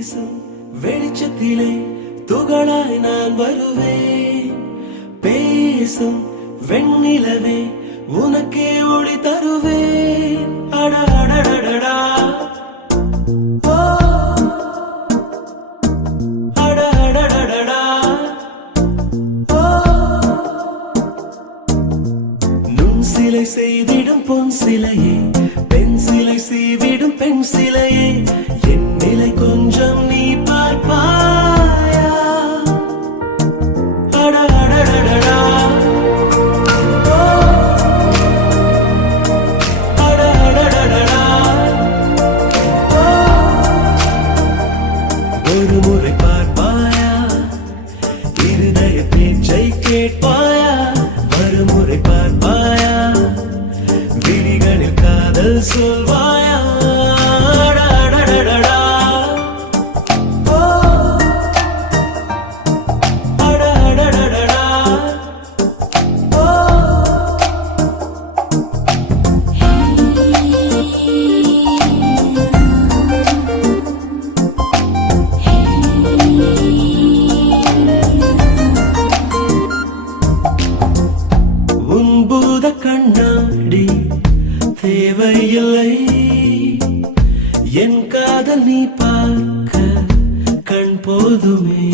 வீசும் வெளிச்சத்திலே துகளாய் நான் வருவேன். பேசும் வெண்ணிலவே உனக்கே ஒளி தருவேன். அட அடடடடா ஓ அட அடடடடா ஓ நுண் சிலை செய்திடும் பொன் சிலையே, பெண் சிலை செய்விடும் பெண் சிலையே, என் நிலை கொஞ்சம் நீ பார்ப்பாயா? அட அடடடடா ஓ அட அடடடடா ஓ ஒரு முறை பார்ப்பாயா? இருதய பேச்சை கேட்பாயா? மறுமுறை பார்ப்பாயா? விழிகளில் காதல் சொல்வாயா? அடடடடடா ஓ அடடடடடா ஓ உன் பூத கண்ணாடி தேவையில்லை, என் காதல் நீ பார்க்க கண் போதுமே.